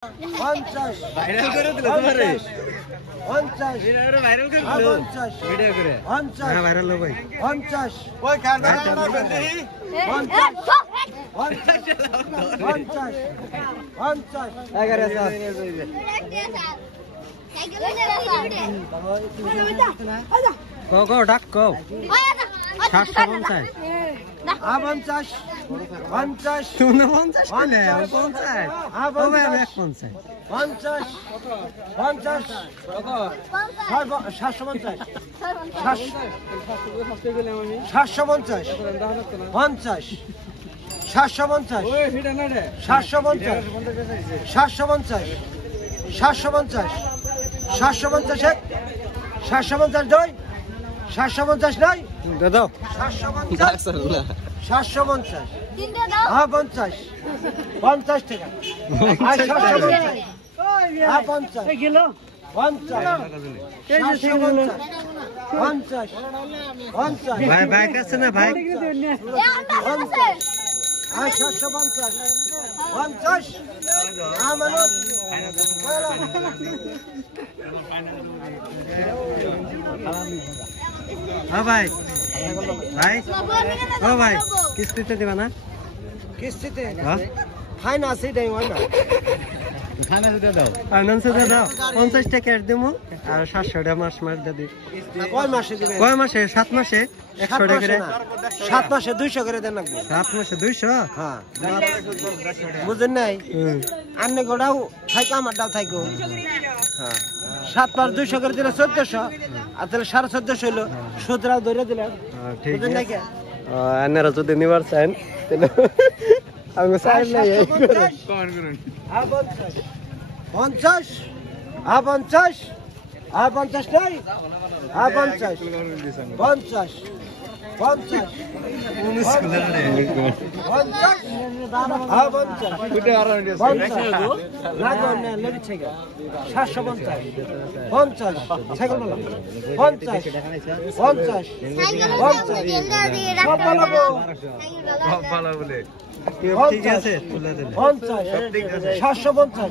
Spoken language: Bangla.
50 ভাইরাল করে দিল তোমারে 50 ভিডিও ভাইরাল করে দিল 50 ভিডিও করে 50 হ্যাঁ ভাইরাল হলো ভাই 50 ওই কার দাঁড়া না দেখি 50 এগারে স্যার কও কও ডাক কও 750 50 50 তুমি 50 কইলে 50 ও ভাই 50 50 50 750 750 50 750 ওই ভিডিও না রে 750 750 750 750 750 দুই 750 নাই দাও 750 750 হ্যাঁ 50 50 টাকা আর 750 হ্যাঁ 50 50 50 50 ভাই ভাই কাছে না ভাই আর 750 50 মানুষ হ্যাঁ ভাই ভাই ও ভাই কিস্তিতে দিবা না কিস্তিতে হ্যাঁ ফাইনান্স এটাই হয় না ফাইন্যান্সে দাও 50 টাকা ক্যাশ দিমু আর 700 টাকা মাস দিয়ে দিই কয় মাসে দিবেন কয় মাসে 7 মাসে 100 টাকা করে 7 মাসে 200 করে দেন লাগবে 7 মাসে 200 হ্যাঁ বুঝেন নাই আন্নে গোড়াও থাইকা আমারটাও থাইকো হ্যাঁ 7 মাস 200 করে দিলে 1400 আর তাহলে 1450 হলো সুদরাও ধরে দিলাম ঠিক বুঝেন নাই আছে আনারা যদি নিবার চান তাহলে আমি চাই না এই কোন করুন 50 50 50 নাই 50 50 50 ঠিক আছে তুলে দিলে 50 750